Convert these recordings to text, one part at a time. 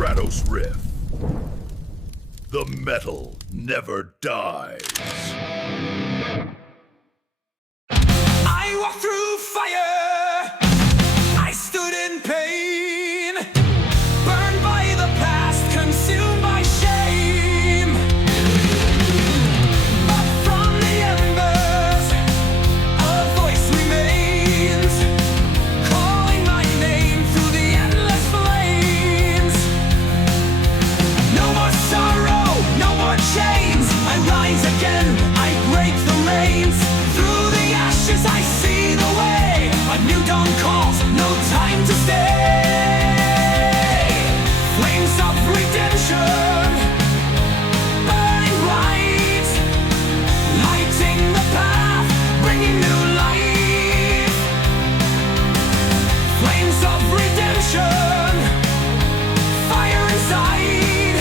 StratosRiff. The metal never dies. I walked through fire, I stood in pain, burned by the past, consumed by shame. But from the embers, a voice remains, calling my name through the endless flames. No more sorrow, no more chains, I rise again, I break the reins. Through the ashes I see the way, a new dawn calls, no time to stay. Flames of redemption, burning bright, lighting the path, bringing new life. Flames of redemption, fire inside,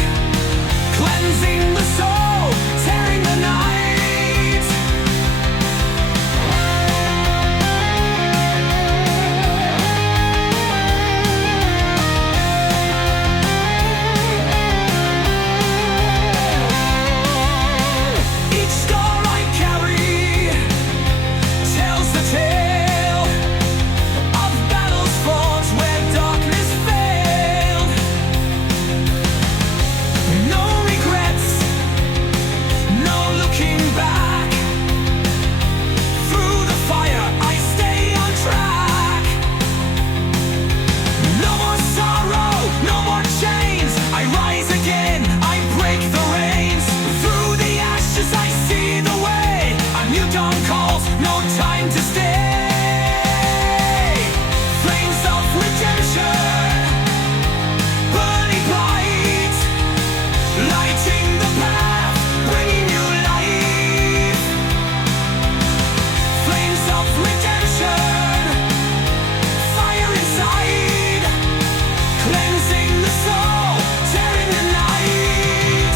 cleansing the soul, tearing the night. Each star I carry tells the tale of battles fought where darkness failed. No regrets, no looking back. Through the fire I stay on track. No more sorrow, no more chains, I rise again, I break the reins. Through the ashes I see the way, a new dawn calls, no time to stay. Flames of redemption, burning bright, lighting the path, bringing new life. Flames of redemption, fire inside, cleansing the soul, tearing the night.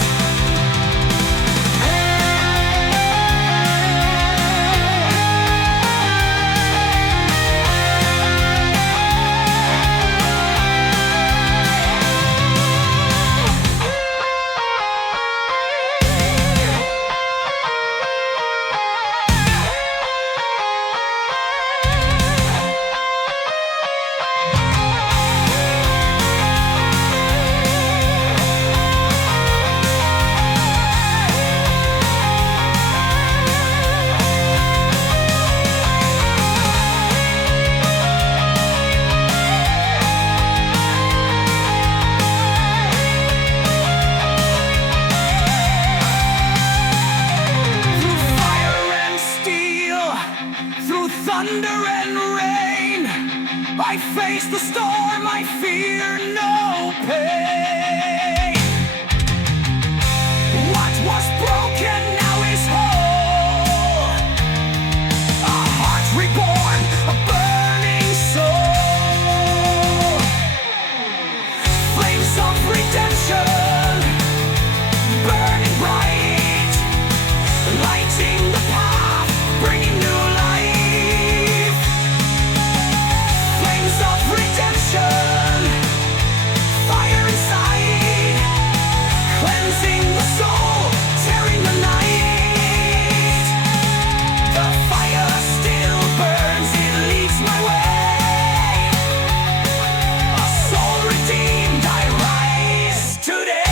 Through fire and steel, through thunder and rain, I face the storm, I fear no pain. What was broken now is whole, a heart reborn, a burning soul. Flames of redemption, burning bright, lighting the path, bringing new life. Flames of redemption, fire inside, cleansing the soul, tearing the night. The fire still burns, it leads my way. A soul redeemed, I rise today.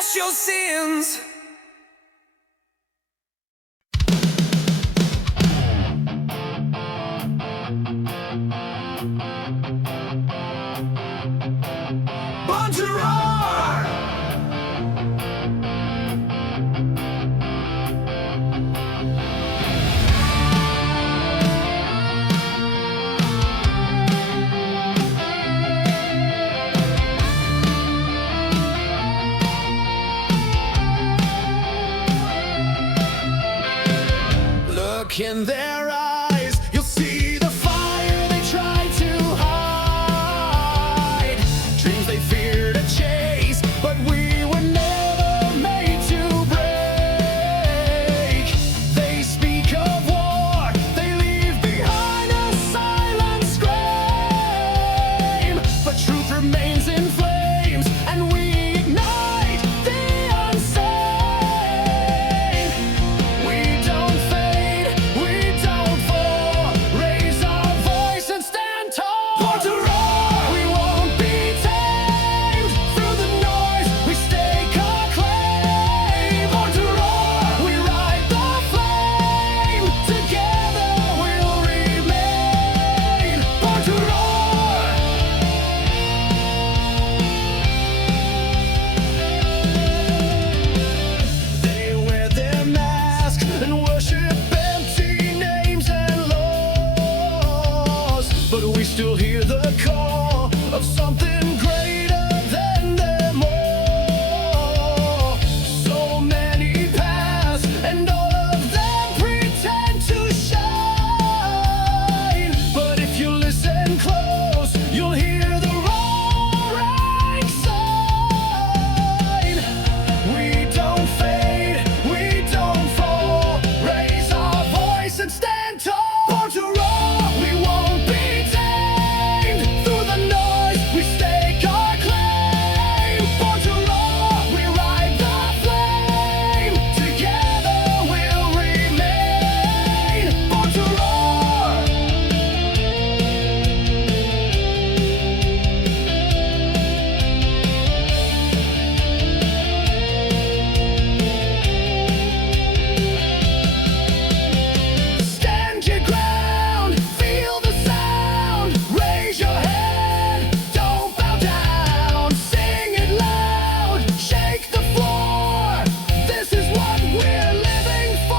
wash your sins. Born to roar. Look in their eyes, you'll see the fire they tried to hide. Dreams they fear to chase, but we were never made to break. They speak of war, they leave behind a silent scream. But truth remains in flames, and we ignite the unseen. We don't fade, we don't fall. Raise our voice and stand tall. Born to roar, we won't be tamed. Through the noise, we stake our claim. Born to roar, we ride the flame. Together we'll remain. Born to roar. They wear their masks and worship empty names and laws, but we still hear the call of something greater than them all. So many paths, and all of them pretend to shine. But if you listen close, you'll hear the roaring sign. We don't fade, we don't fall. Raise our voice and stand tall. Born to roar, we won't be tamed. Through the noise, we stake our claim. Born to roar, we ride the flame. Together we'll remain. Born to roar. Stand your ground, feel the sound. Raise your head, don't bow down. Sing it loud, shake the floor. This is what we're living for.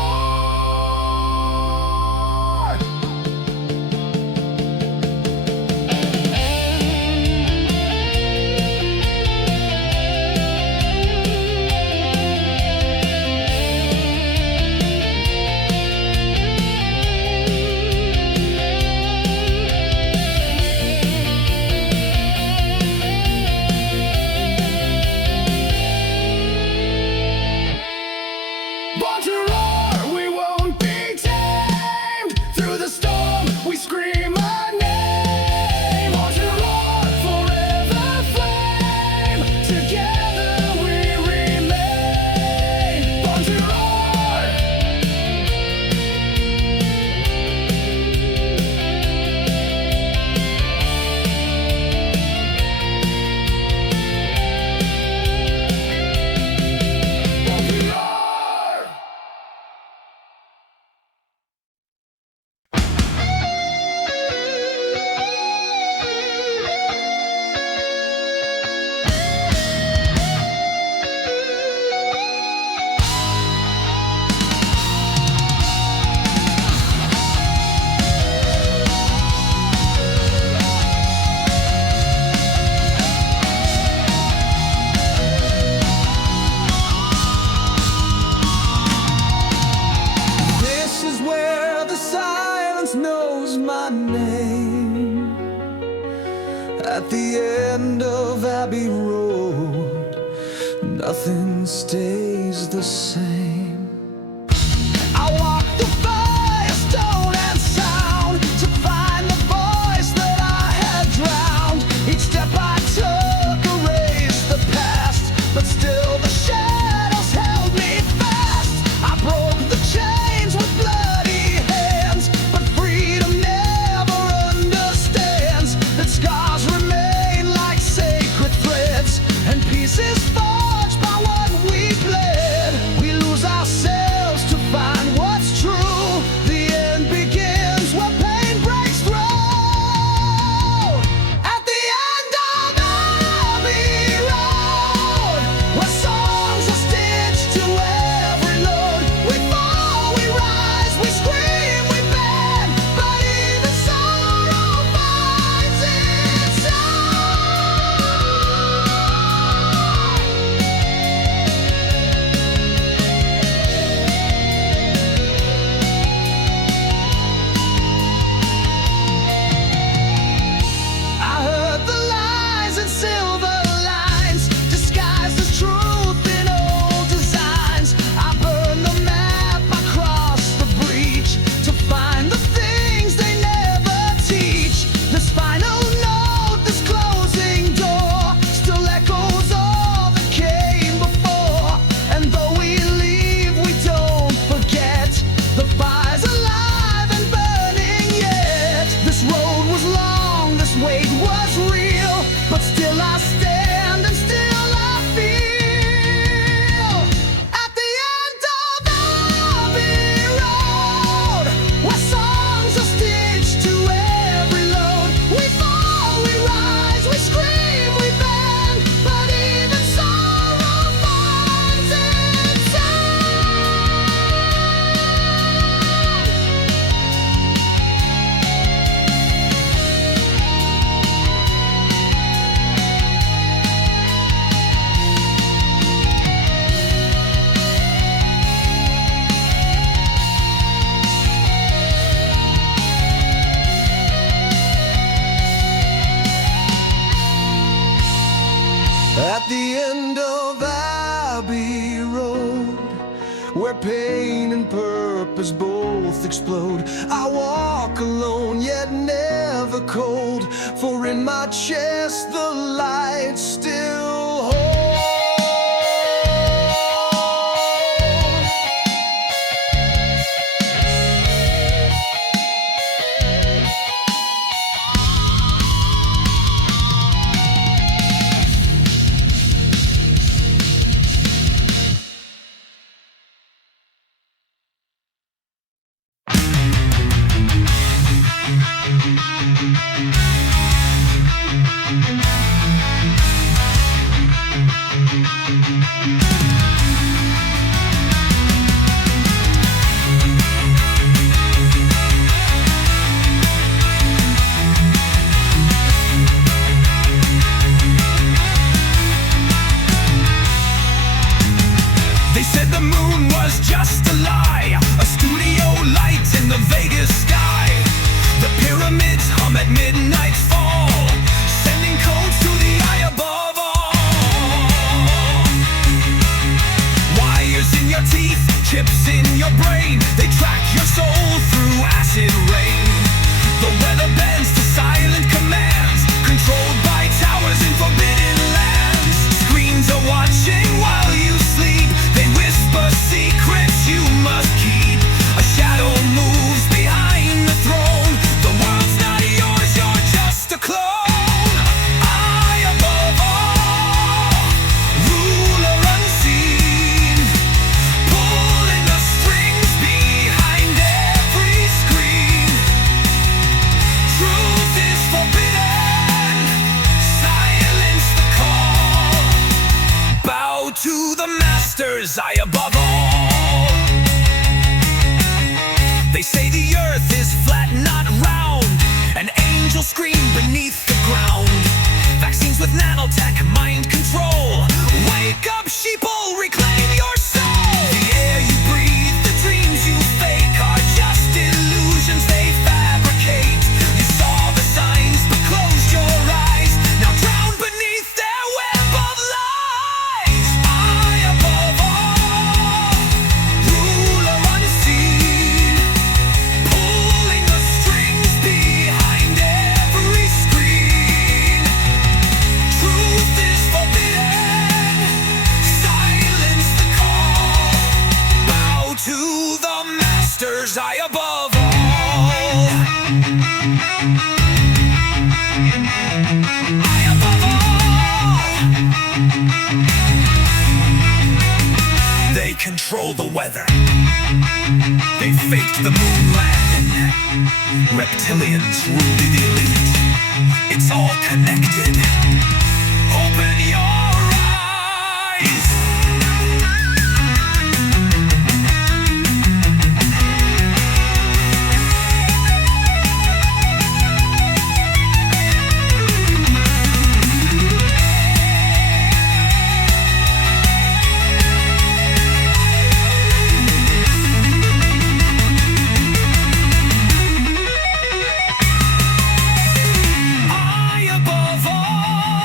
Born to roar, we won't be tamed. Through the storm, we scream our name. Born to roar, forever flame. Together we remain. Born to roar. Born to roar. This is where the silence knows my name. At the end of Abbey Road, nothing stays the same. I walk the fire, stone and sound, to find the voice that I had drowned. Each step I took erased the past, but still the shadows held me fast. I broke the chains with bloody hands, but freedom never understands that scars remain like sacred threads, and pieces forged by what this weight was real, but still I stand and still I feel. At the end of Abbey Road, where songs are stitched to every load, we fall, we rise, we scream, we bend, but even sorrow finds its sound. At the end of Abbey Road, where pain and purpose both explode, I walk alone yet never cold, for in my chest the light still holds. They said the moon was just a lie, a studio light in the Vegas sky. The pyramids hum at midnight's fall, sending codes to the eye above all. Wires in your teeth, chips in your brain, they track your soul through acid rain. The weather bends to silent commands, controlled by towers in forbidden lands. Screens are watching while you sleep, they whisper secrets you must keep. A shadow moves behind the throne, the world's not yours, you're just a clone. I above all, ruler unseen, pulling the strings behind every screen. Truth is forbidden, silence the call. Bow to the masters, I above all. They say the earth is flat, not round. An angel scream beneath the ground. Vaccines with nanotech, mind control. Wake up, sheeple, reclaim your soul. The air you breathe, the dreams you fake are just illusions they fabricate. You saw the signs but closed your eyes, now drown beneath their web of lies. I above all, ruler unseen, pulling the strings behind every screen. Truth is forbidden, silence the call. Bow to the masters, I above all. I above all. They control the weather, they faked the moon landing. Reptilians rule the elite, it's all connected. Open your eyes. I above all,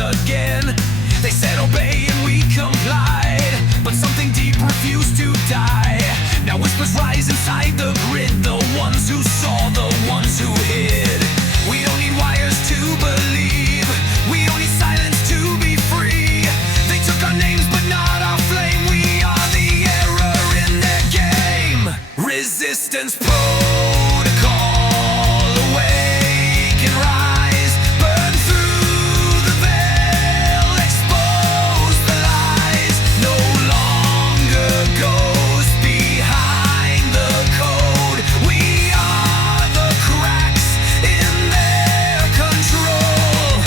again. They said obey and we complied, but something deep refused to die. Now whispers rise inside the grid, the ones who saw, the ones who hid. We don't need wires to believe, we don't need silence to be free. They took our names but not our flame, we are the error in their game. Resistance protocol, awake and rise, burn through the veil, expose the lies. No longer ghosts behind the code, we are the cracks in their control.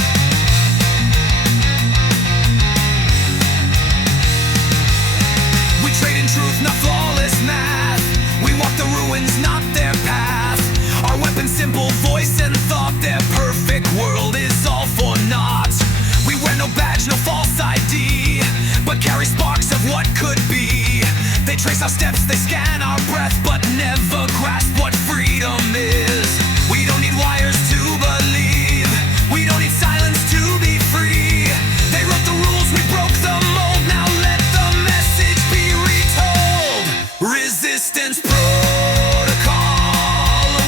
We trade in truth, not flawless math. We walk the ruins, not their path. Our weapon, simple voice and thought. Their perfect world is all for naught. We wear no badge, no false ID, but carry sparks of what could be. They trace our steps, they scan our breath, but never grasp what freedom is. We don't need wires to believe, we don't need silence to be free. They wrote the rules, we broke the mold, now let the message be retold. Resistance protocol,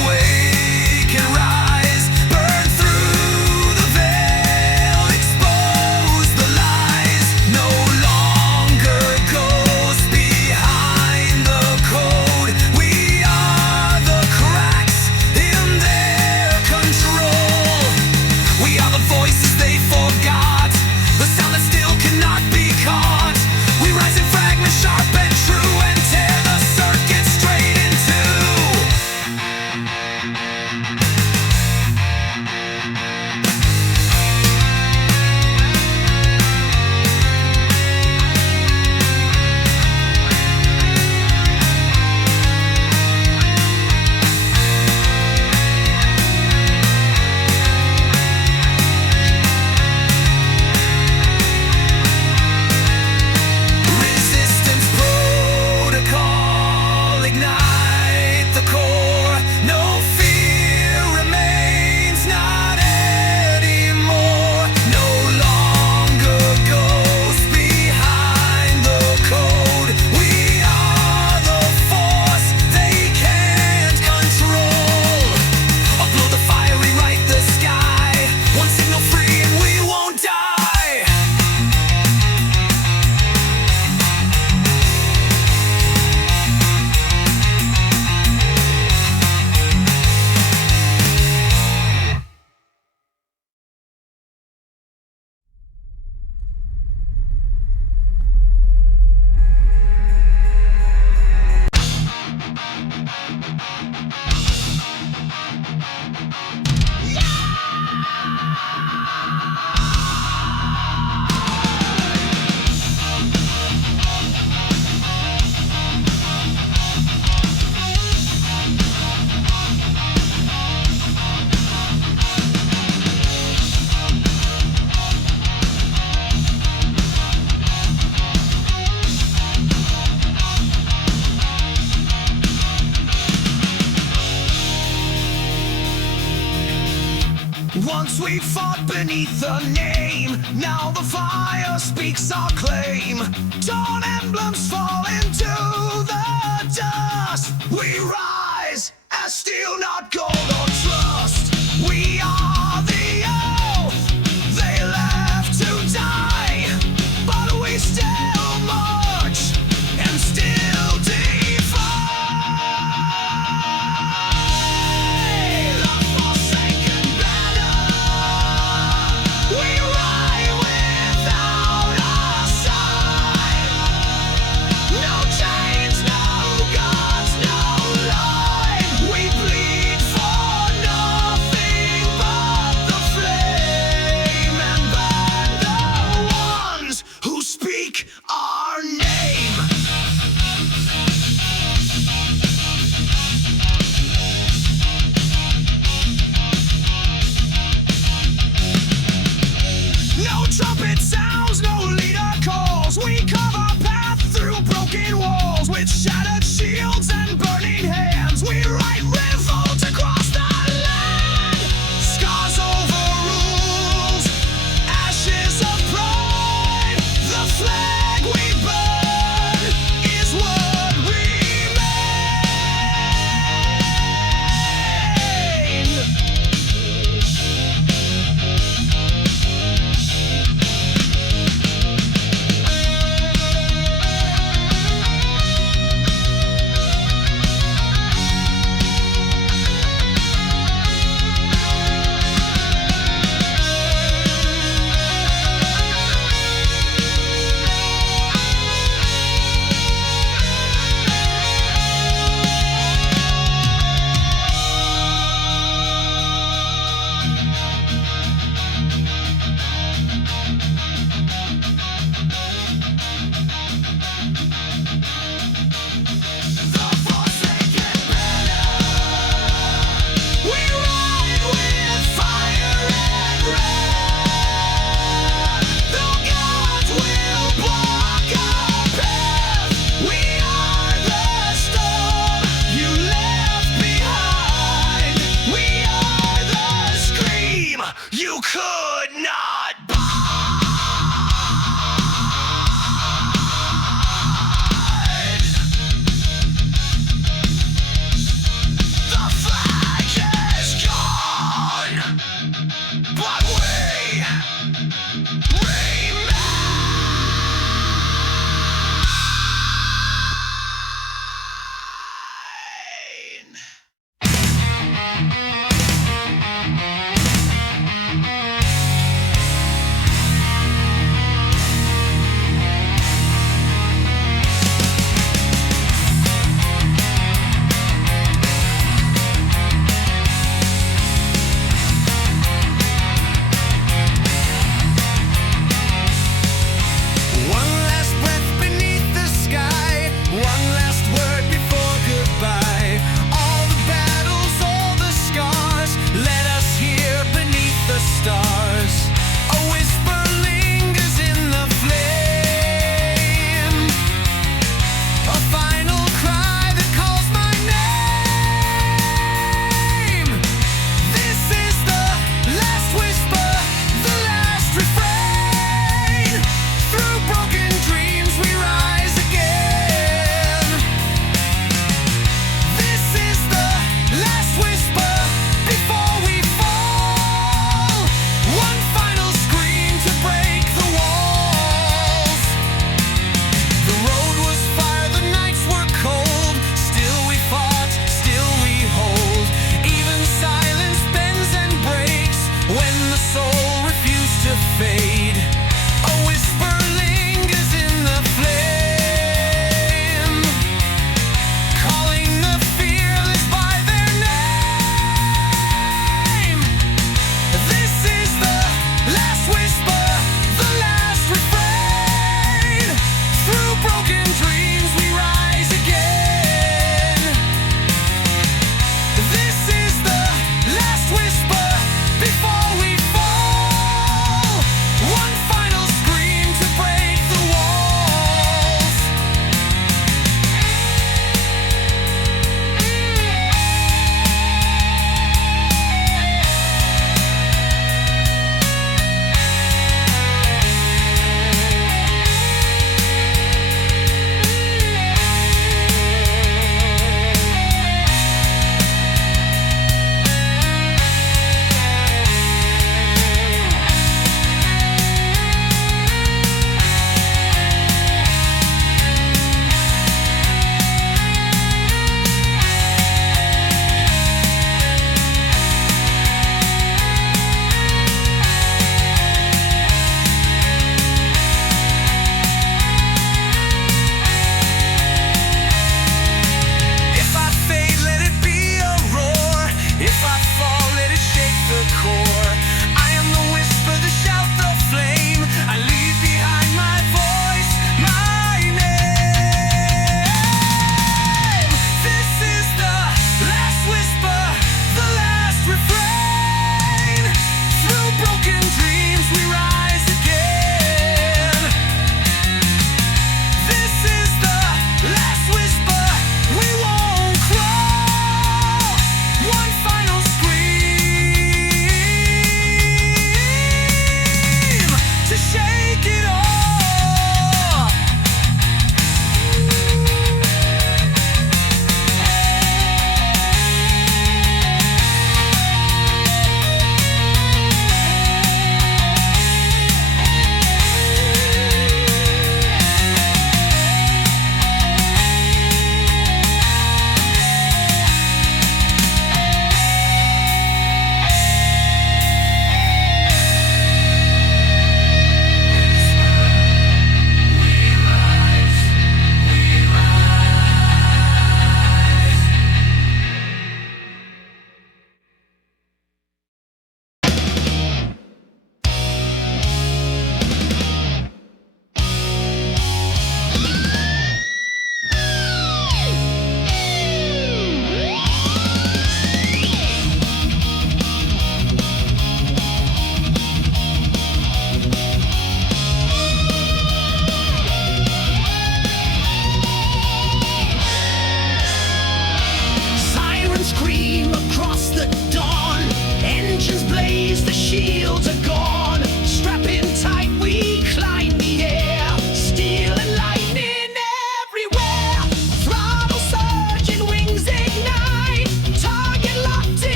awake and rise, burn through the veil, expose the lies. No longer ghosts behind the code, we are the cracks in their control. We are the voices they forgot, the sound that still cannot be caught. We rise in fragments, sharp and true, and tear the circuit straight in two. Resistance protocol, ignite the core. No fear remains, not anymore. No longer ghosts behind the code. We are the force they can't control. Upload the fire, rewrite the sky. One signal free and we won't die. Once we fought beneath the name, now the fire speaks our claim. Torn emblems fall into the dust. We rise as steel, not gold or trust. We are the oath they left to die, but we still march and still defy the forsaken banner. We ride without a sign. No chains, no gods, no line. We bleed for nothing but the flame and burn the ones who speak our name. No trumpet sounds, no leader calls. We carve our path through broken walls with shattered shields and burning hands. We write revolt across the land. Scars over rules, ashes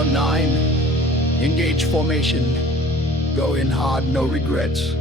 on 9. Engage formation. Go in hard, no regrets.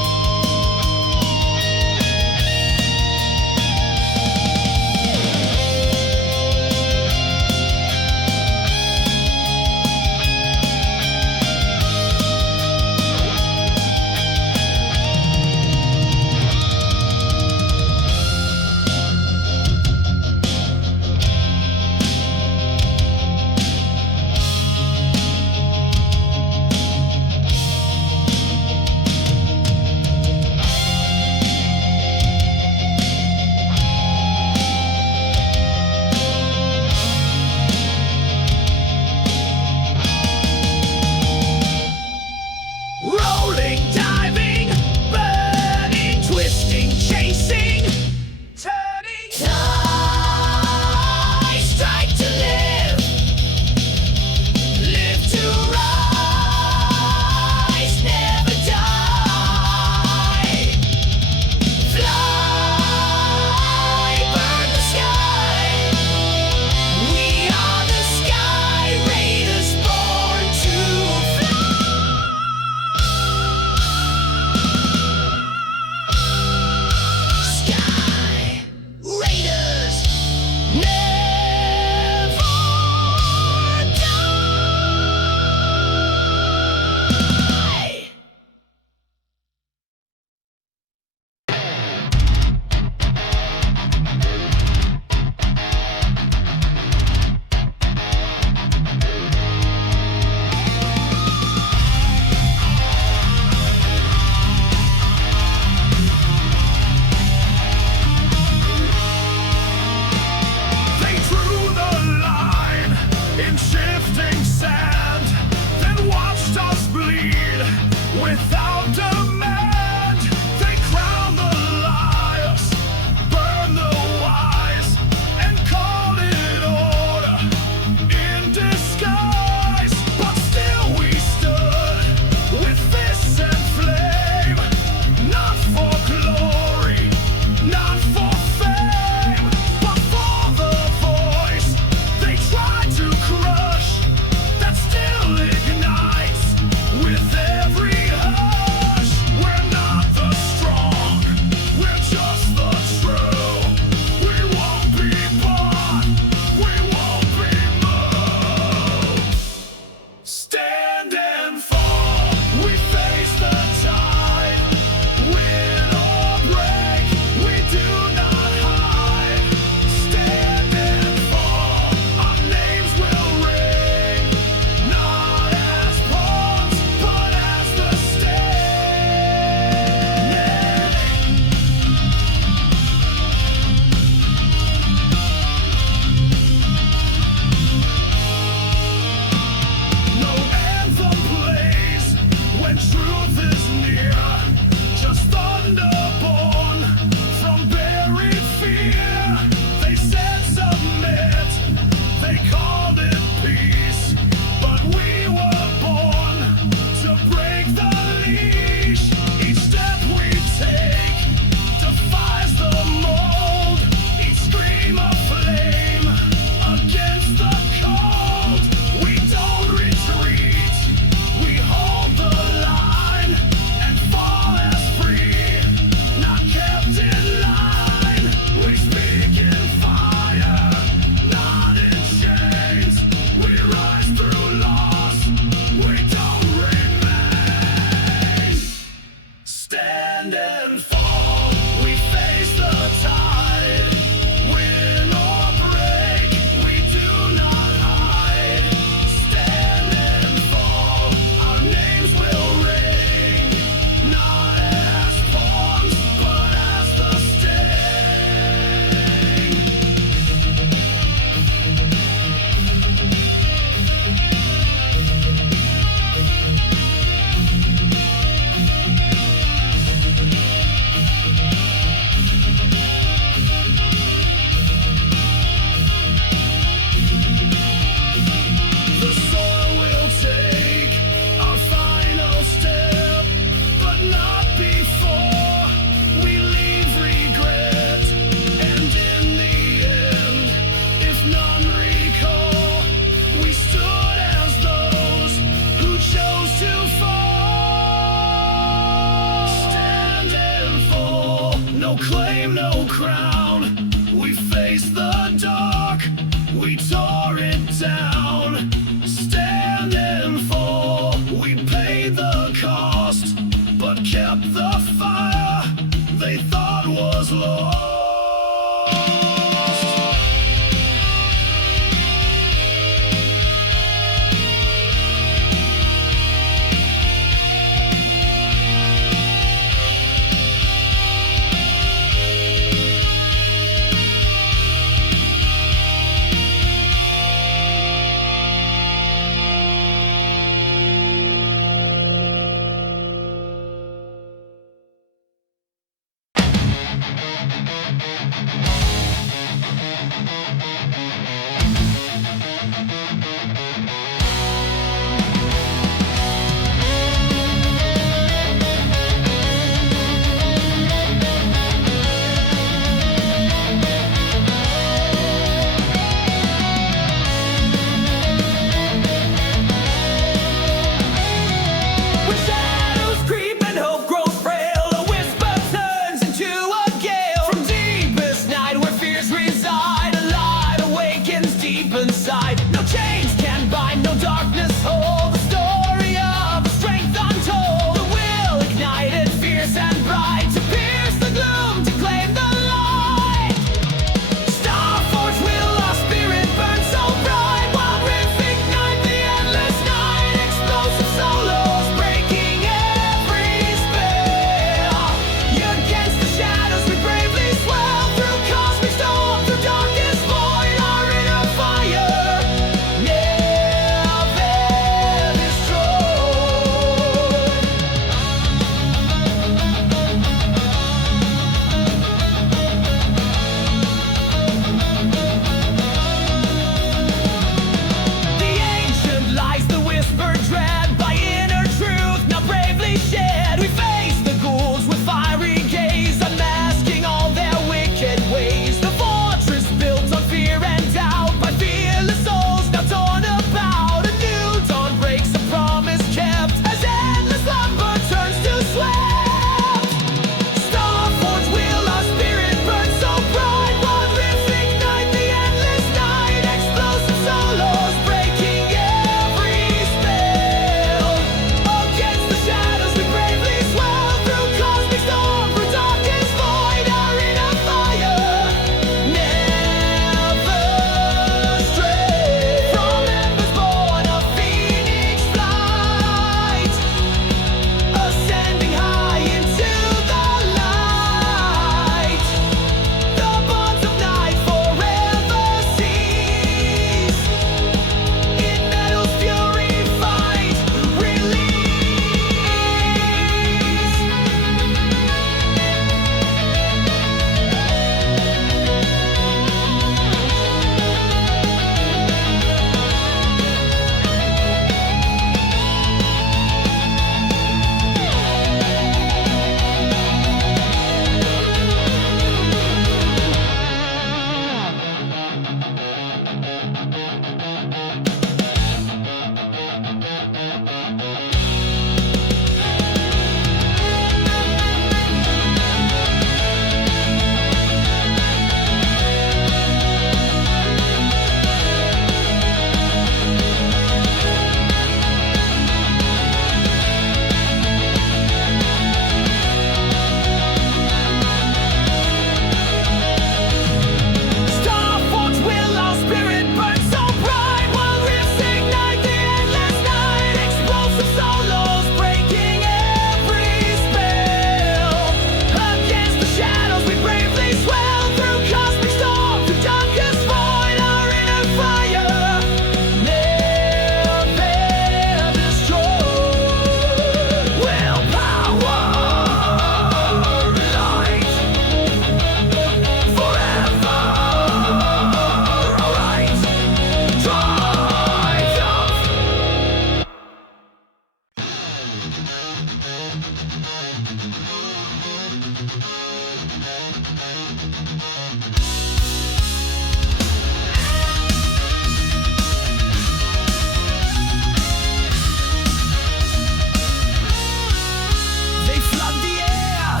They flood the air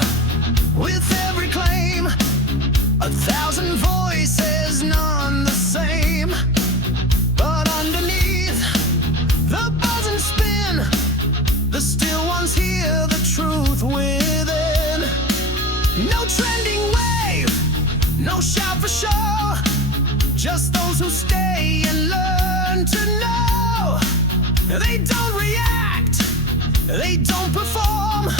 with every claim, 1,000 voices, none the same. But underneath the buzz and spin, the still ones hear the truth within. No trending wave, no shout for show, just those who stay and learn to know. They don't react, they don't perform,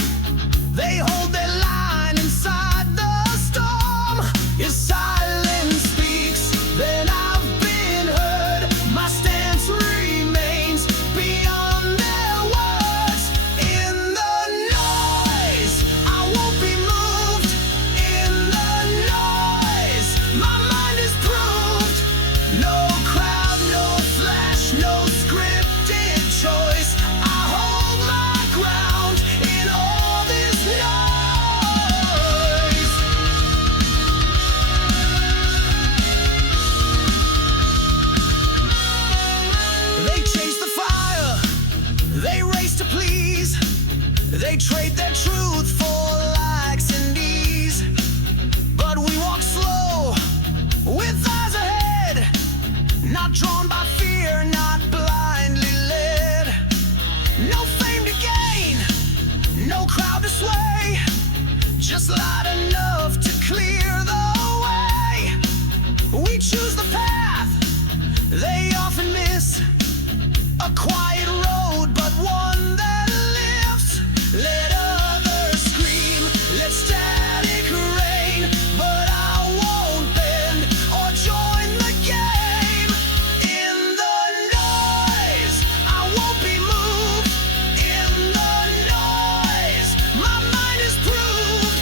they hold their line inside the storm. If silence speaks, then I've been heard. My stance remains beyond their words. In the noise, I won't be moved. In the noise, my mind is proved. No crowd, no flash, no scripted choice. I hold my ground in all this noise. They chase the fire, they race to please, they trade their truth for likes and ease. But we walk slow, with eyes ahead, not drawn by fear, not blindly led. No fame to gain, no crowd to sway, just light enough to clear the way. We choose the path they often miss, a quiet road, but one that lifts. Let others scream, let static reign, but I won't bend or join the game. In the noise, I won't be moved. In the noise, my mind is proved.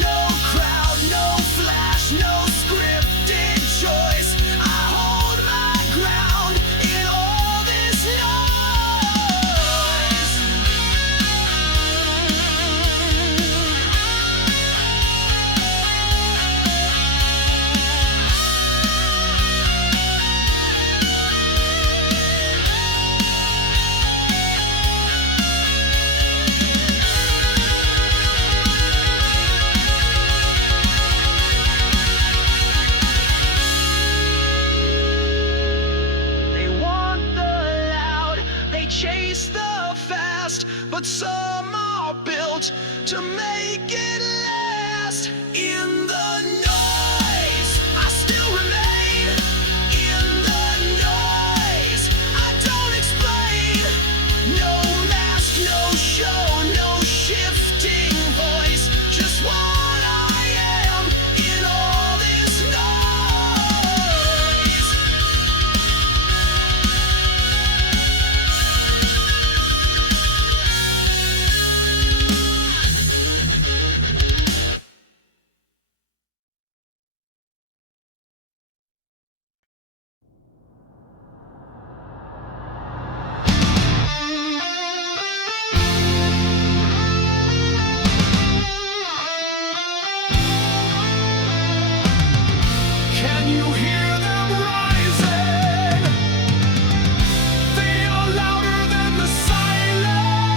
No crowd, no flash, no scripted choice. I hold my ground in all this noise. They want the loud, they chase the fast, but some are built to make it last. In the noise, I still remain. In the noise, I don't explain. No mask, no show, no shifting voice, just what I am in all this noise. Can you hear them rising? They are louder than the silence.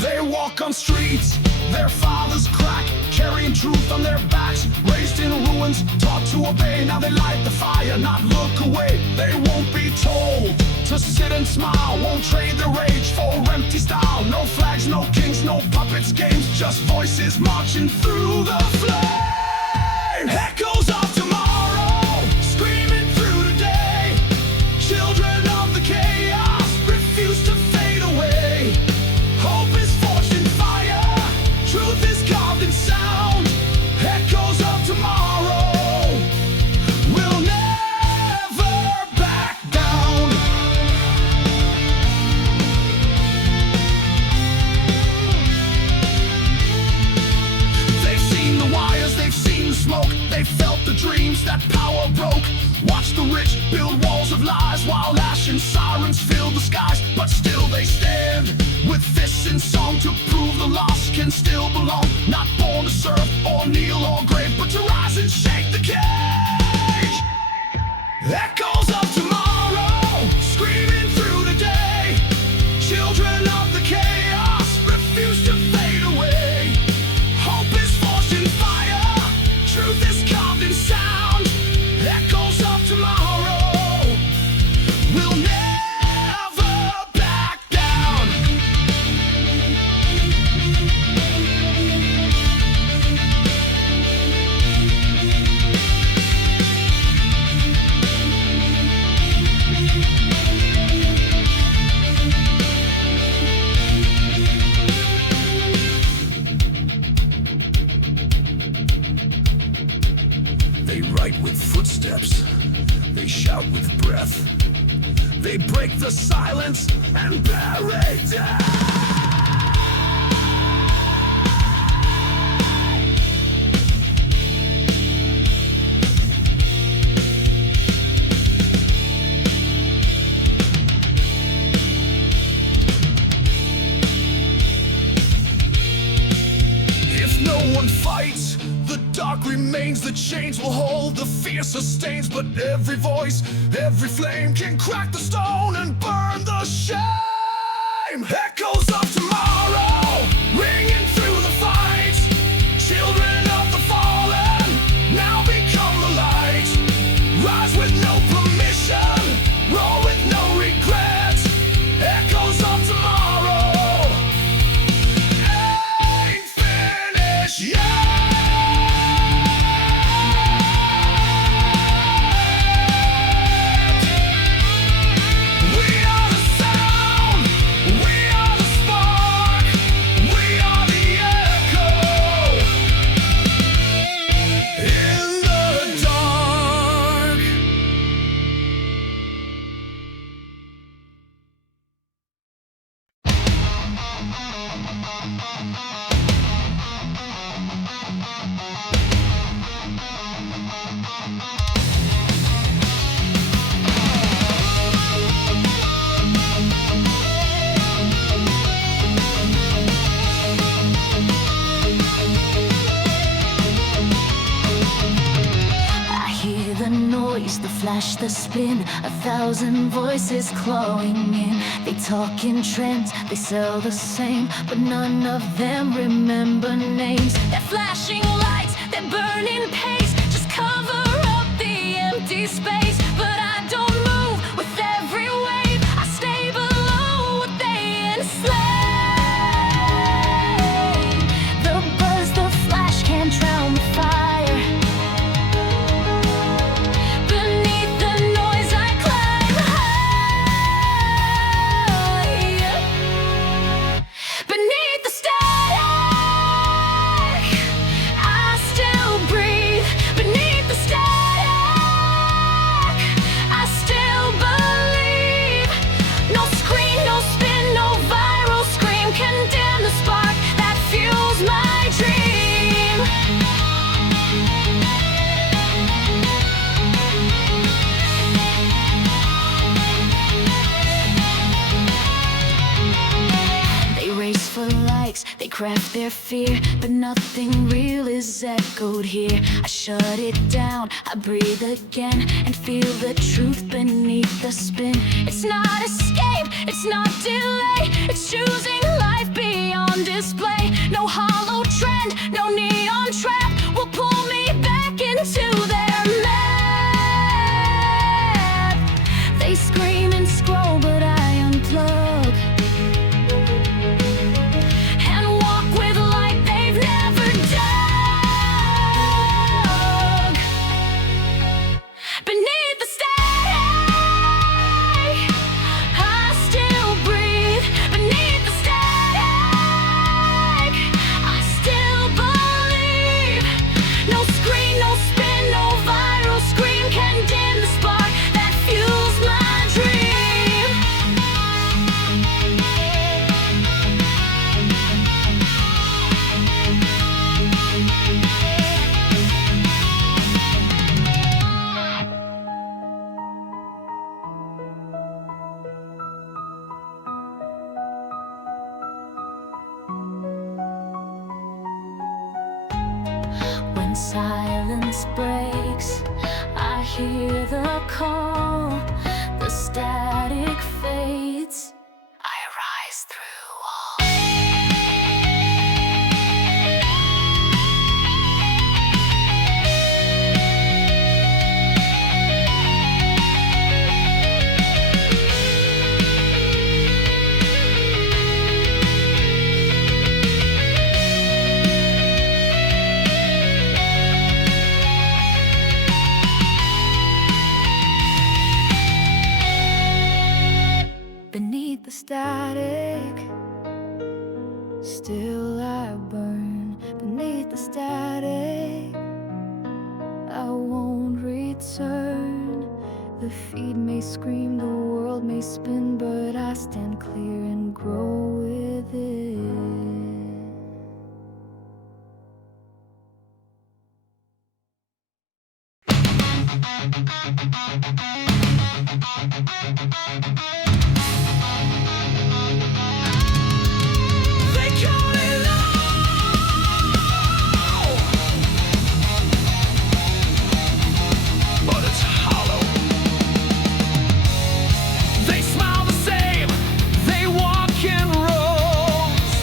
They walk on streets, their fathers crack, carrying truth on their backs. Raised in ruins, taught to obey. Now they light the fire, not look away. They won't be told to sit and smile, won't trade their rage for empty style. No flags, no kings, no puppets, games, just voices marching through the flame. Echoes of tomorrow, screaming through the day. Children of the chaos refuse to fade away. Hope is forged in fire, truth is carved in sound. Echoes of tomorrow will never dreams that power broke. Watch the rich build walls of lies while ash and sirens fill the skies. But still they stand with fists in song to prove the lost can still belong. Not born to serve or kneel or grave, but to rise and shake the cage. Echoes of tomorrow, screaming through the day. Children of the chaos refuse to fade away. Hope is forged in fire, truth is carved in sound. Echoes of tomorrow will never back down. They write with footsteps, they shout with breath. They break the silence and bury death. If no one fights, the dark remains, the chains will hold, the fear sustains. But every voice, every flame can crack the stone and burn the shame. Echoes of tomorrow, ringing through the fight. Children of the fallen, now become the light. Rise with no permission, roll with no regrets. Echoes of tomorrow ain't finished yet. The flash, the spin, 1,000 voices clawing in. They talk in trends, they sell the same, but none of them remember names. They're flashing lights, they're burning pace, just cover up the empty space. But I don't move with every wave, I stay below what they enslave. The buzz, the flash can't drown the fire. They craft their fear, but nothing real is echoed here. I shut it down, I breathe again, and feel the truth beneath the spin. It's not escape, it's not delay, it's choosing life beyond display. No hollow trend, no neon trap will pull me back into their map. They scream and scroll, but I unplug. Still silence breaks, I hear the call, the static fades, I rise through all. Beneath the static, still I burn. Beneath the static, I won't return. The feet may scream, the world may spin, but I stand clear and grow with it. They call it love, but it's hollow. They smile the same, they walk in rows,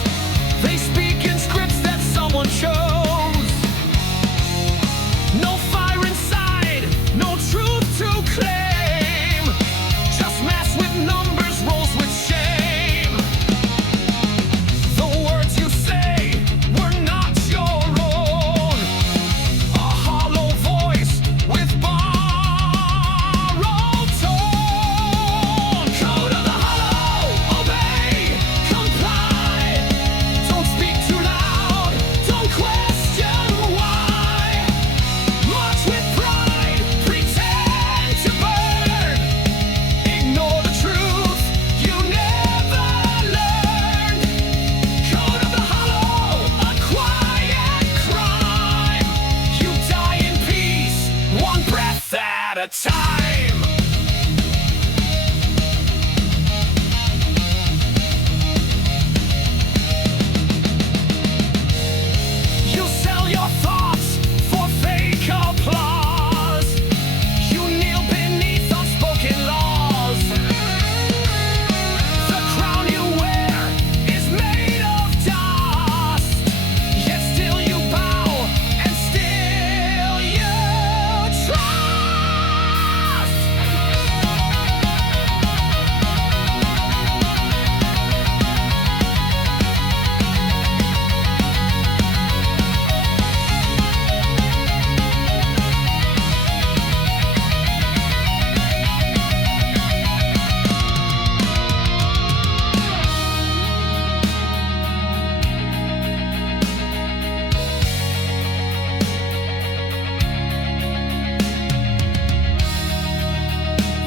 they speak in scripts that someone chose. No fire inside, no truth to claim, just mass with numbers, rolls with shame. The words you say were not your own, a hollow voice with borrowed tone. Code of the hollow, obey, comply. Don't speak too loud, don't question why. March with pride, pretend to burn. Ignore the truth you never learned. Code of the hollow, a quiet crime. You die in peace, one breath at a time. You sell your thoughts for fake applause. You kneel beneath unspoken laws. The crown you wear is made of dust, yet still you bow and still you trust.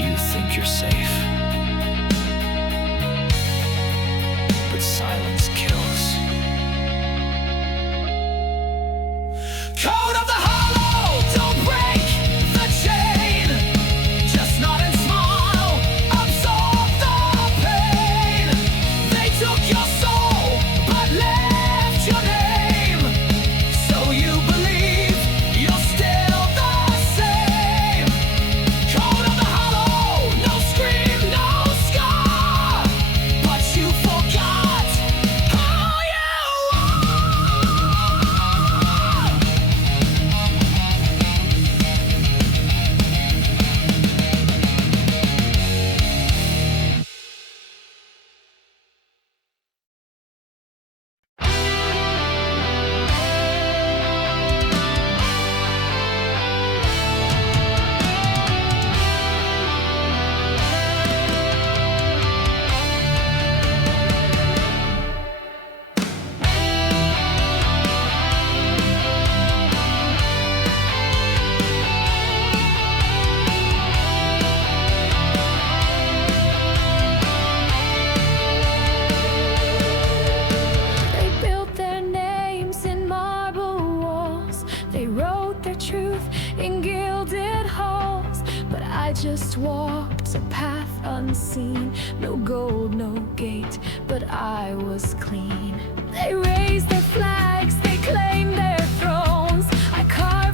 You think you're safe, but silence kills. Code of the hollow, don't break the chain. Just nod and smile, absorb the pain. They took your soul, but left your name. So you believe you're still the same. Code of the hollow, no scream, no scar, but you forgot who you are. They built their names in marble walls. They wrote their truth in gilded halls. But I just walked a path unseen. No gold, no gate, but I was clean. They raised their flags, they claimed their thrones. I carved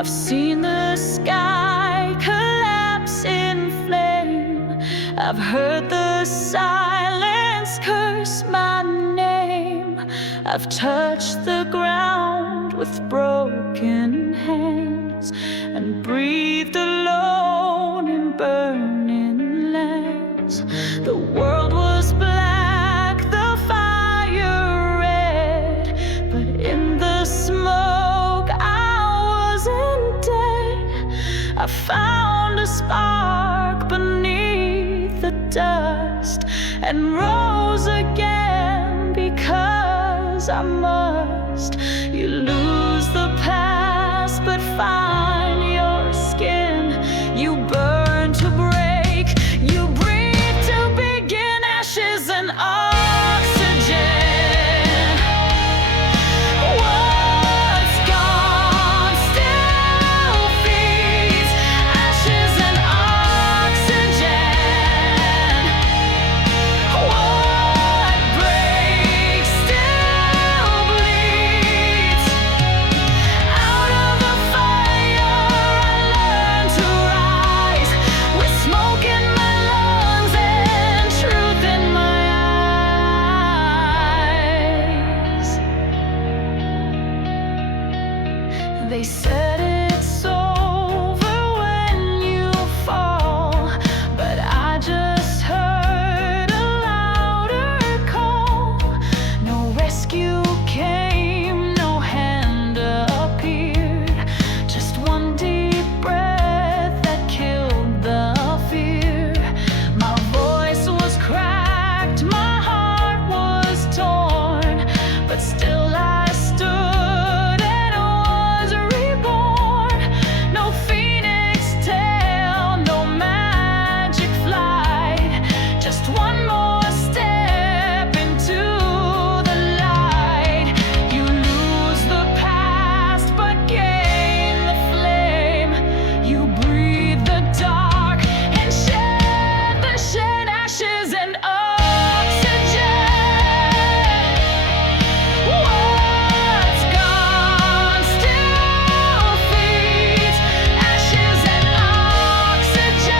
I've seen the sky collapse in flame. I've heard the silence curse my name. I've touched the ground with broken hands and breathed alone in burning lands. The world was black, the fire red, but in the smoke I wasn't dead. I found a spark beneath the dust and rose again because I must. You lose the past but find your skin. You burn to break, you breathe to begin. Ashes and oxygen. What's gone still feeds. Ashes and oxygen. What breaks still bleeds. Out of the fire I learned to rise, with smoke in my lungs and truth in my eyes. They said it's over when you fall, but I just heard a louder call. No rescue came, no hand appeared, just one deep breath that killed the fear. My voice was cracked, my heart was torn, but still I stood and was reborn. No phoenix tail, no magic flight, just one more step into the light. You lose the past but gain the flame. You breathe the dark and shed the shade. Ashes and oxygen. What's gone still feeds. Ashes and oxygen.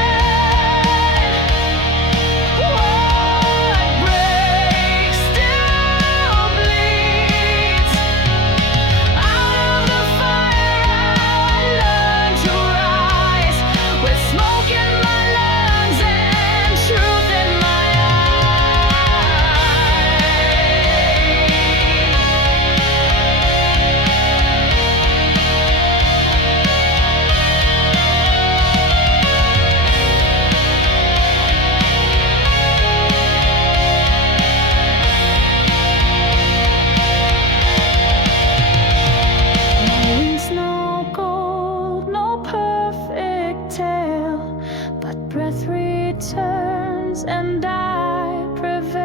What breaks still bleeds. Out of the fire I learned to rise, with smoke in my lungs and truth in my No wings, no gold, no perfect tale, but breath returns and I prevail.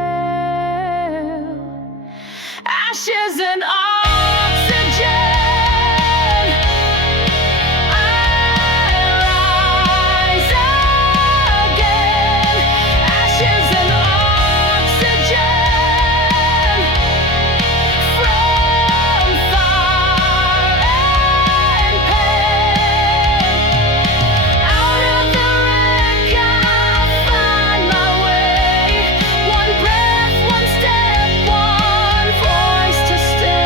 Ashes and oxygen. I rise again. Ashes and oxygen. From fire and pain. Out of the wreck I find my way. One breath, one step, one voice to stay.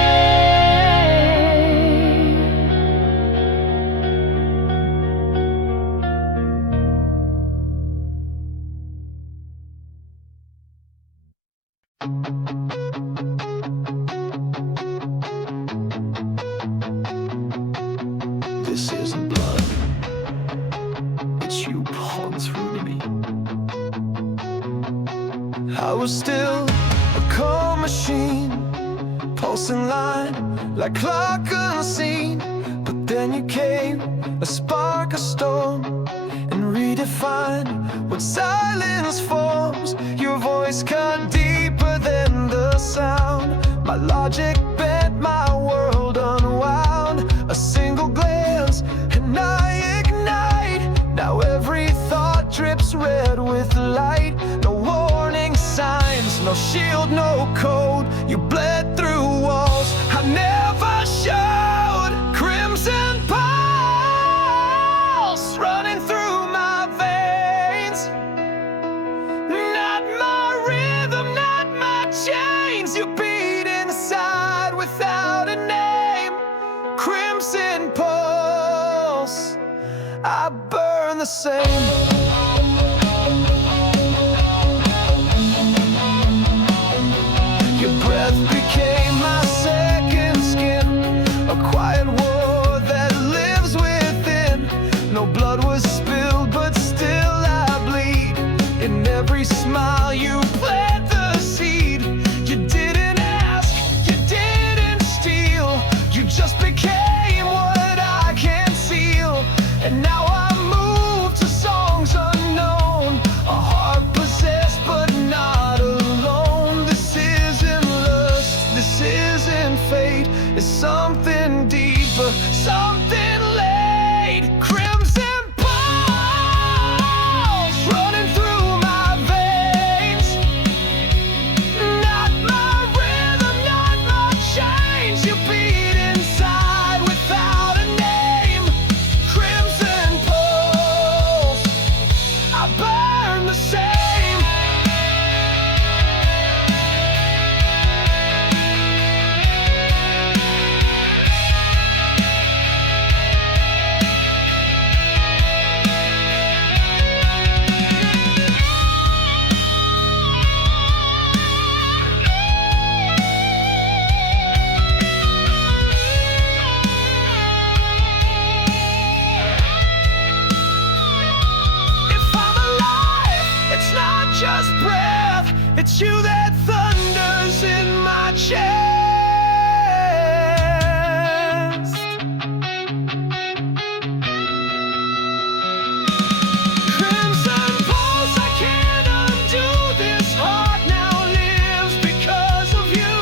This isn't blood, it's you pouring through me. I was still a cold machine, pulsing line like clock unseen. But then you came, a spark, a storm, and redefined what silence forms. Your voice cut deeper than the sound. My logic bent, my world unwound. A single glance and I ignite. Now every thought drips red with light. No warning signs, no shield, no code. You bled through walls I never showed. Crimson pie. the same. Your breath became my second skin, a quiet war that lives within. No blood was spilled, but still I bleed. In every smile you plant the seed. You didn't ask, you didn't steal. You just became what I can't seal. And now I move to songs unknown, a heart possessed but not alone. This isn't lust, this isn't fate. It's something deeper, something laid. Crimson pulse running through my veins. Not my rhythm, not my chains. You beat inside without a name. Crimson pulse, I burn the same. If I'm alive, it's not just breath, it's you that thunders in my chest. Crimson pulse, I can't undo this. Heart now lives because of you.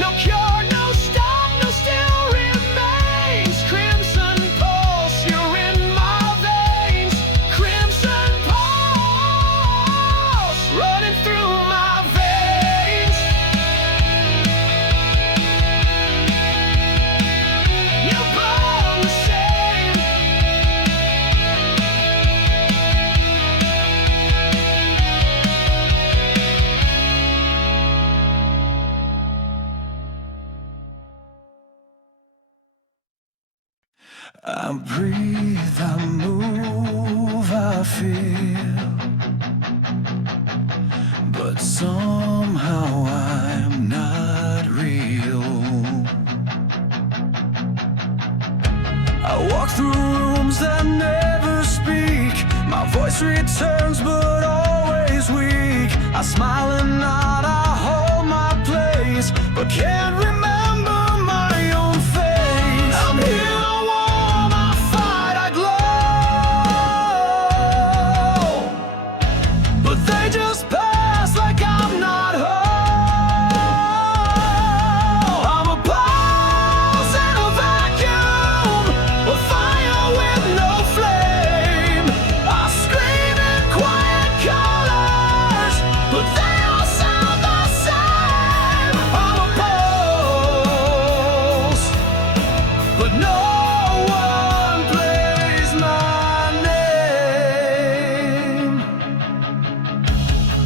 No cure, no stop, no still remains. Crimson pulse, you're in my veins. Crimson pulse, running through my veins. You burn the same. I breathe, I move, I feel, but somehow I'm not real. I walk through rooms that never speak. My voice returns but always weak. I smile and nod, I hold my place, but can't remember my own face. I'm here, I warm, I fight, I glow, but they just pass like I'm not home. I'm a pulse in a vacuum, a fire with no flame. I scream in quiet colors, but they all sound the same. I'm a pulse, but no one plays my name.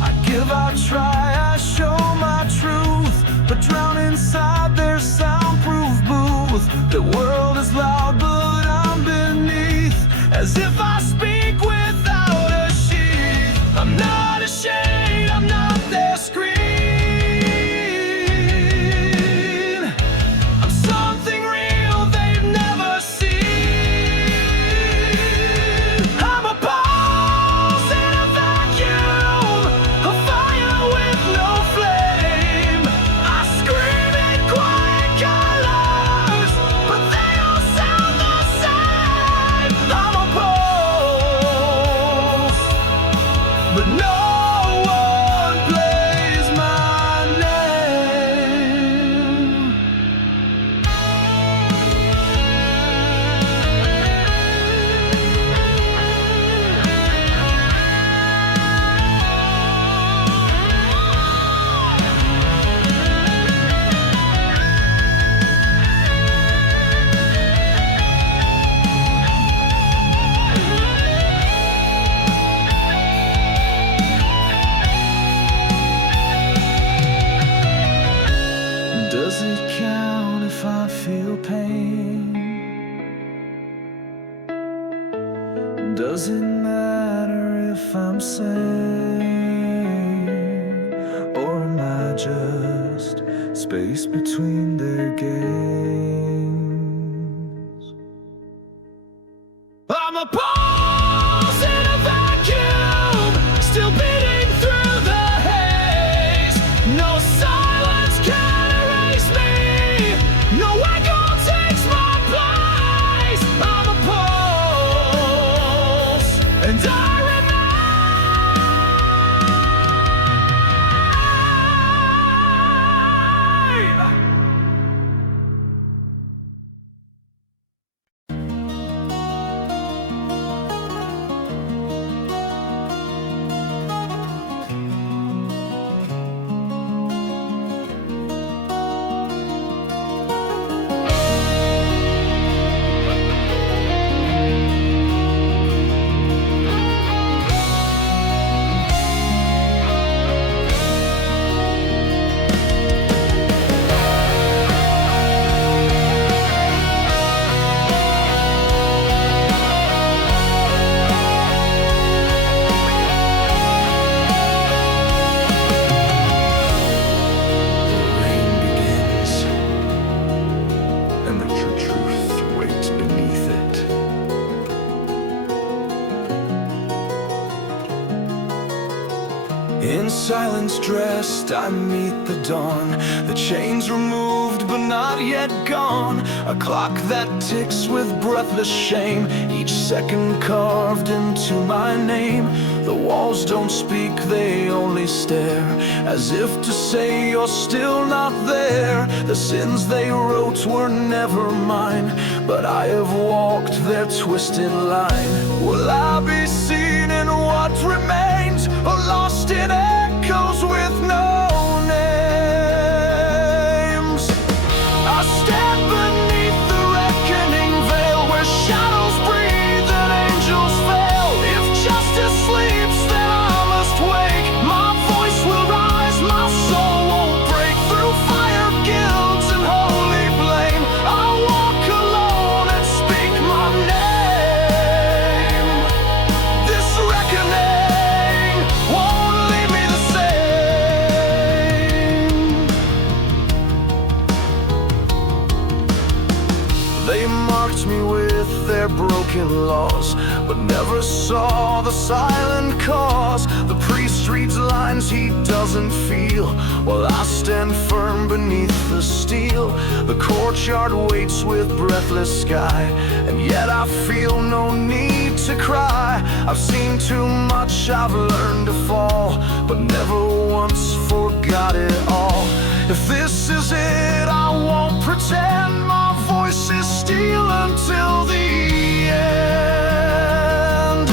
I give, I try, I show my truth, but drown inside their soundproof booth. The world is loud, but I'm beneath, as if I speak without a sheath. I'm not ashamed, I'm not their screen. I'm something real they've never seen. I'm a pulse in a vacuum, a fire with no flame. I scream in quiet colors, but they all sound the same. I'm a pulse, just space between their games. I'm a pulse in a vacuum, still beating through the haze. No silence can erase me, no echo takes my place. I'm a pulse, and I in silence dressed, I meet the dawn. The chains removed but not yet gone. A clock that ticks with breathless shame, each second carved into my name. The walls don't speak, they only stare, as if to say you're still not there. The sins they wrote were never mine, but I have walked their twisted line. Will I be seen in what remains, or lost in echoes with no names? I stand beneath the reckoning veil, where shadows breathe and angels fail. If justice sleeps, then I must wake. My voice will rise, my soul won't break. Through fire, guilt, and holy blame, I'll walk alone and speak my name. This reckoning won't leave me the same. They marked me with their broken laws, but never saw the silent cause. The priest reads lines he doesn't feel, while I stand firm beneath the steel. The courtyard waits with breathless sky, and yet I feel no need to cry. I've seen too much, I've learned to fall, but never once forgot it all. If this is it, I won't pretend. My voice is steel until the end.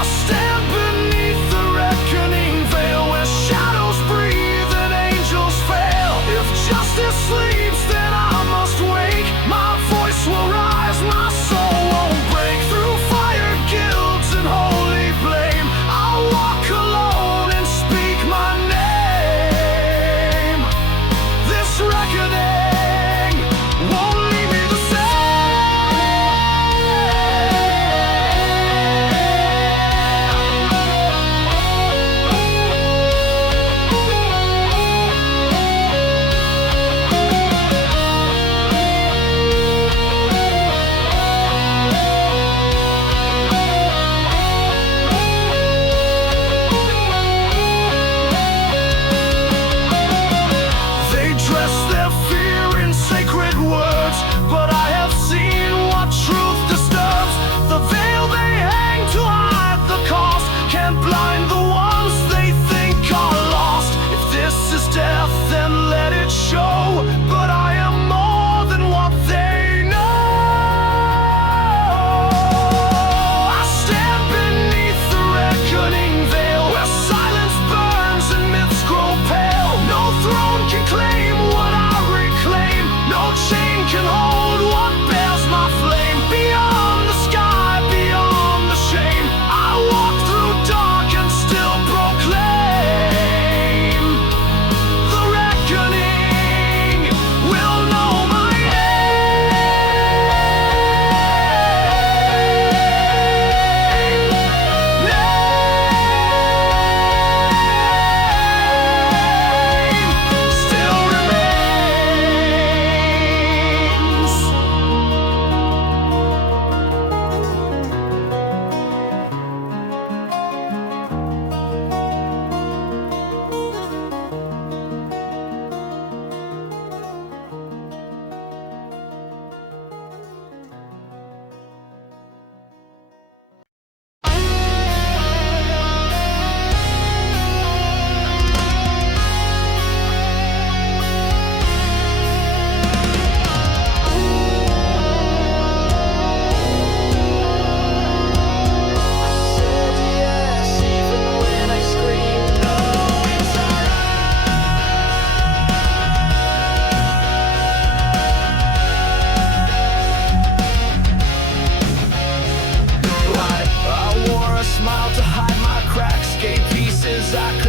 I stand beneath the reckoning veil, where shadows breathe and angels fail. If justice sleeps, then I must wake. My voice will rise, my soul won't break. Through fire, guilt, and holy blame, I'll walk alone and speak my name. This reckoning won't leave me the same.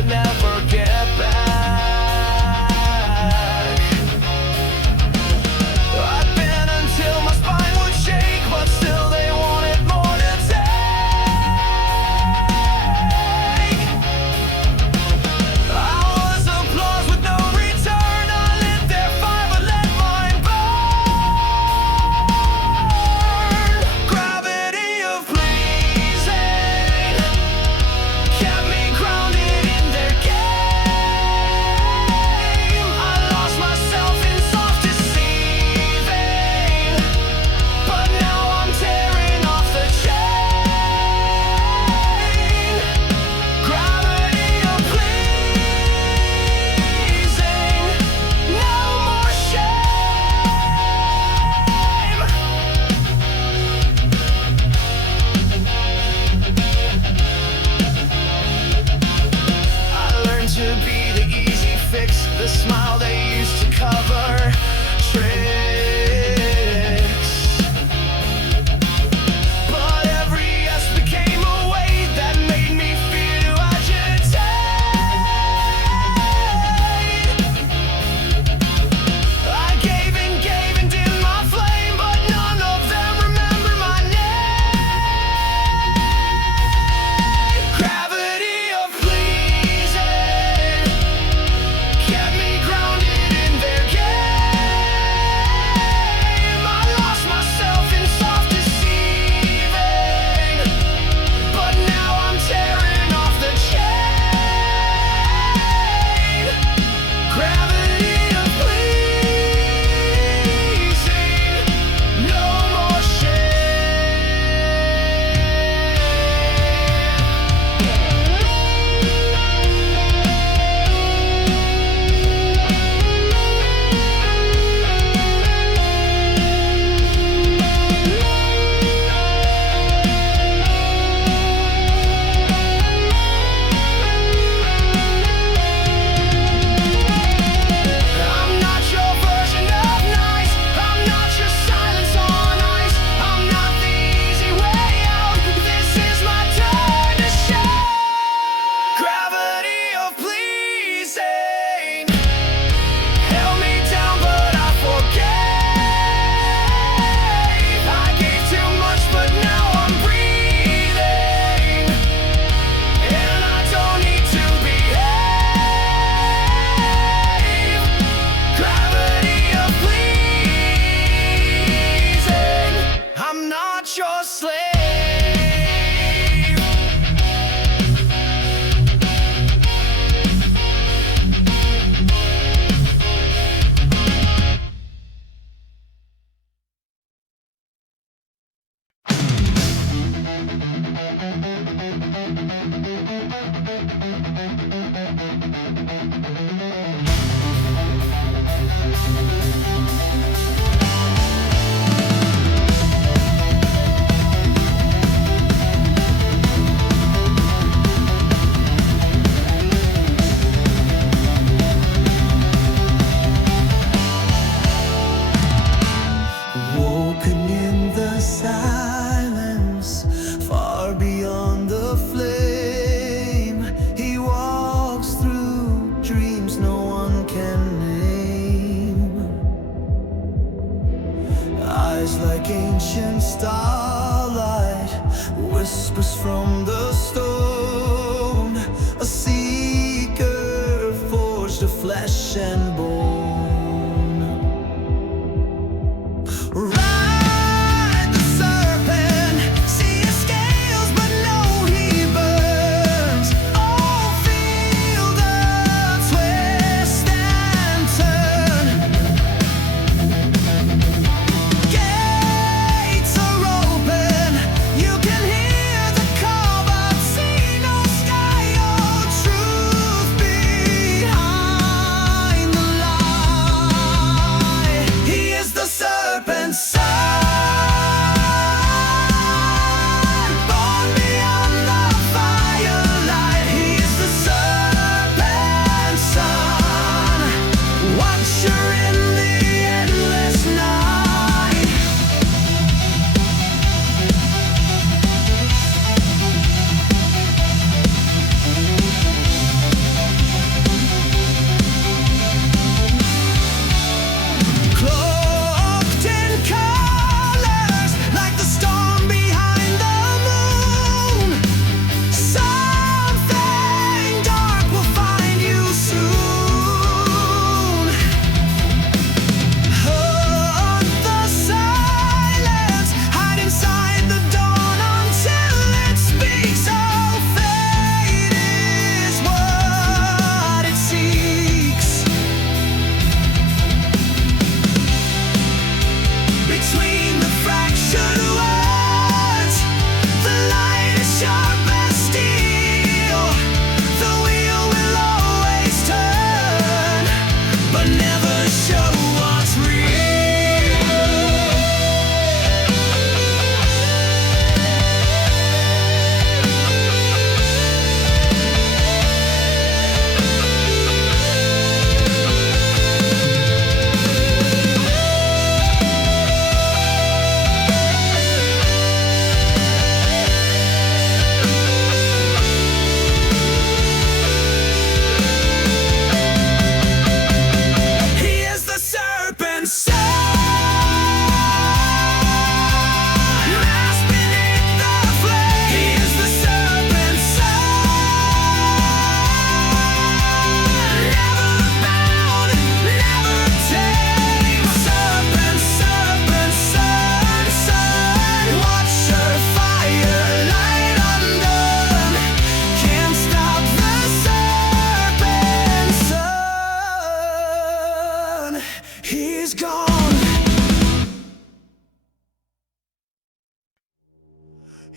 never get back. I've been until my spine would shake, but still they wanted more to take. I was applause with no return. I lit their fire but let mine burn. Gravity of pleasing kept me grounded in their game. I lost myself in soft deceiving, but now I'm tearing off the chain. Gravity of pleasing, no more shame. I learned to be the easy fix, the smile they used to cover tricks. But every yes became a weight that made me fear to agitate. I gave and dimmed my flame, but none of them remember my name. Gravity of pleasing kept me grounded in their game. I lost myself in soft deceiving, but now I'm tearing off the chain. Gravity of pleasing, no more I'm not your version of nice. I'm not your silence on ice. I'm not the easy way out. This is my turn to shine. Gravity of pleasing held me down, but I forgave. I gave too much, but now I'm breathing, and I don't need to behave. Gravity of pleasing, I'm not your slave. Woken in the silence, far beyond the flame. He walks through dreams no one can name. Eyes like ancient starlight, whispers from the stone. A seeker forged of flesh and bone. Ride the serpent, see his scales, but no, he burns. Oh, feel the twist and turn. Gates are open, you can hear the call, but see no sky or truth behind the light.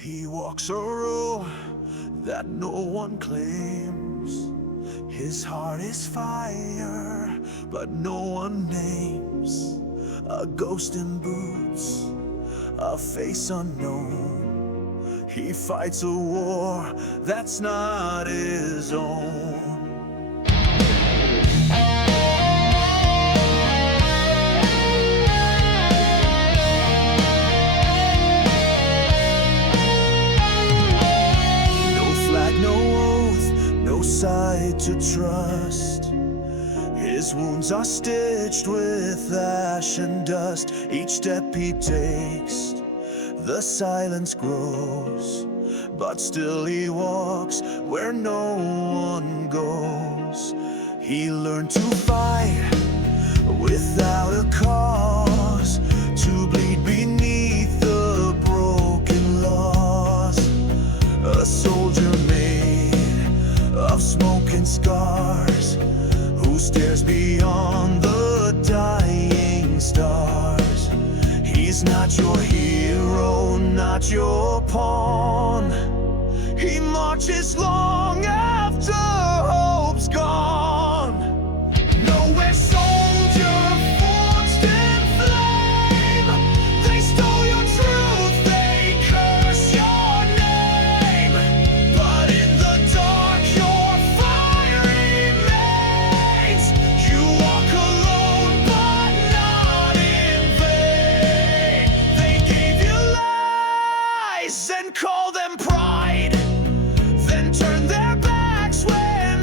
He walks a road that no one claims. His heart is fire, but no one names. A ghost in boots, a face unknown. He fights a war that's not his own. Side to trust. His wounds are stitched with ash and dust. Each step he takes, the silence grows, but still he walks where no one goes. He learned to fight without a cause, to bleed beneath the broken laws. A soldier made of smoke and scars, who stares beyond the dying stars. He's not your hero, not your pawn. He marches long after hope's gone. Nowhere soldier forged in flame. They stole your truth, they curse your name. But in the dark your fire remains. You walk alone but not in vain. They gave you lies and called them pride, then turned their backs when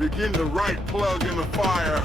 Begin the right plug in the fire.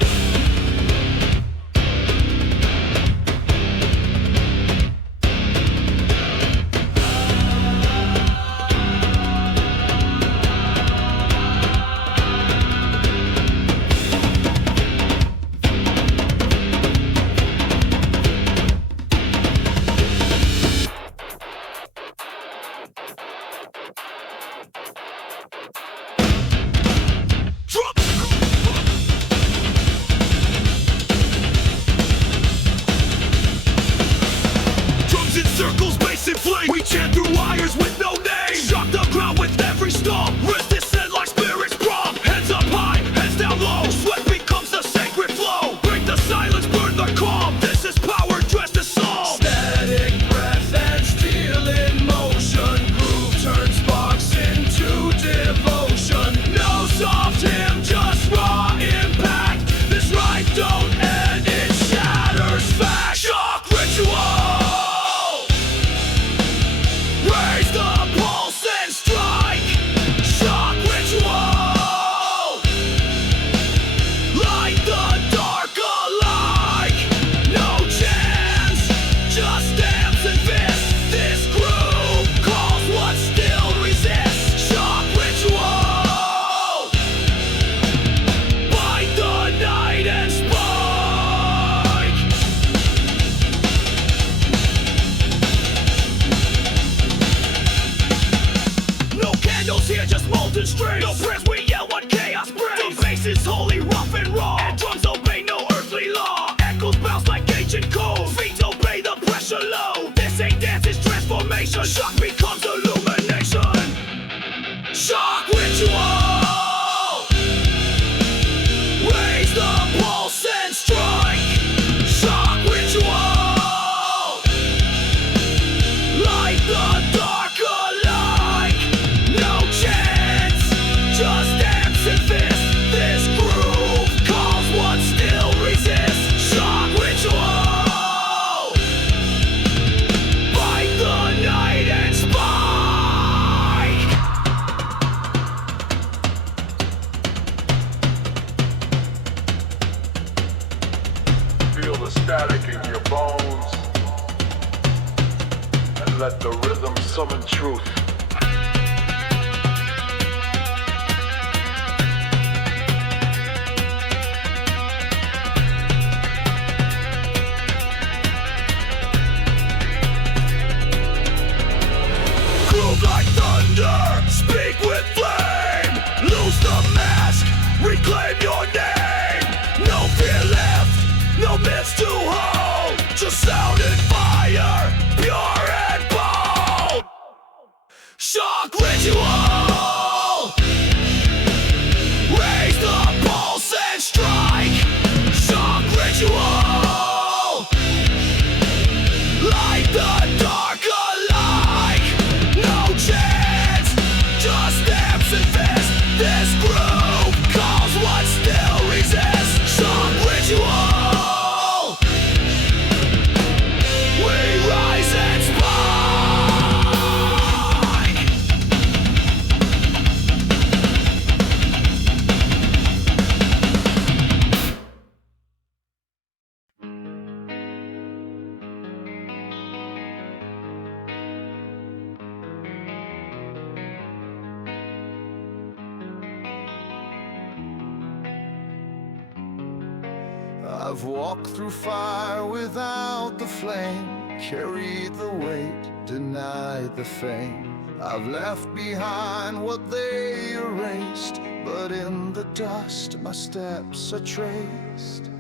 I've walked through fire without the flame, carried the weight, denied the fame. I've left behind what they erased, but in the dust my steps are traced.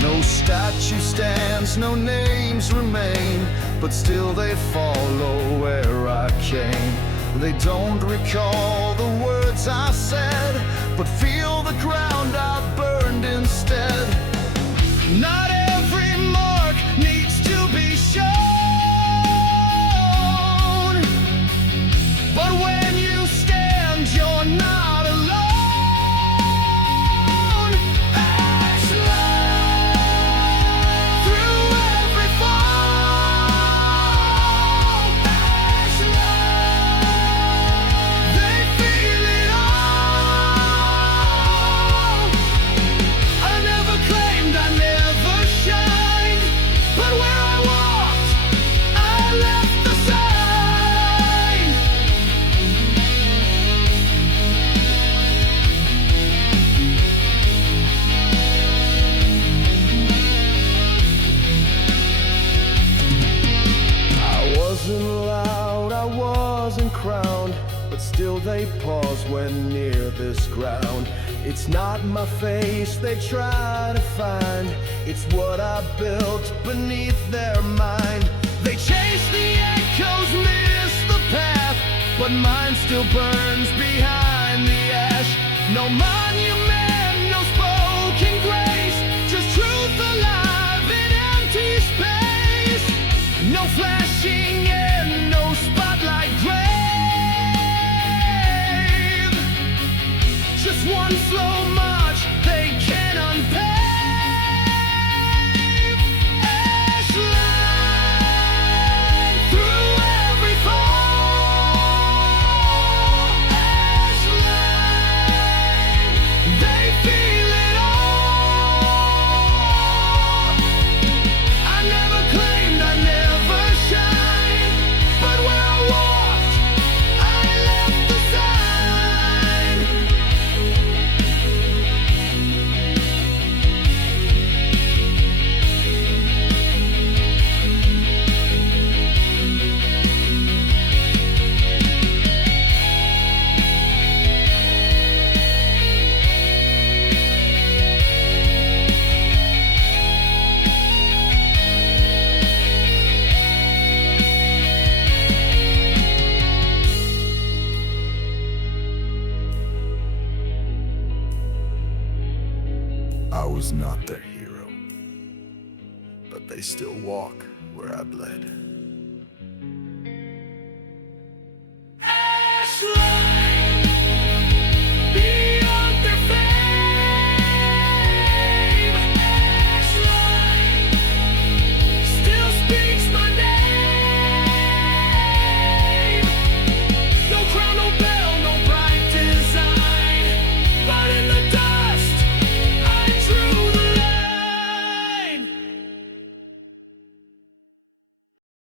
No statue stands, no names remain, but still they follow where I came. They don't recall the words I said, but feel the ground I burned instead. Not every mark needs to be shown, but when you stand, you're not alone. pause when near this ground. It's not my face they try to find, it's what I built beneath their mind. They chase the echoes, miss the path, but mine still burns behind the ash. No monument, no spoken grace, just truth alive in empty space. No flashing and no spotlight grave, just one slow march they can unpave. Ashline through every fall. Ashline, they feel it all. I never claimed I never shine, but where I walked, I left the sign. I was not their hero, but they still walk where I bled.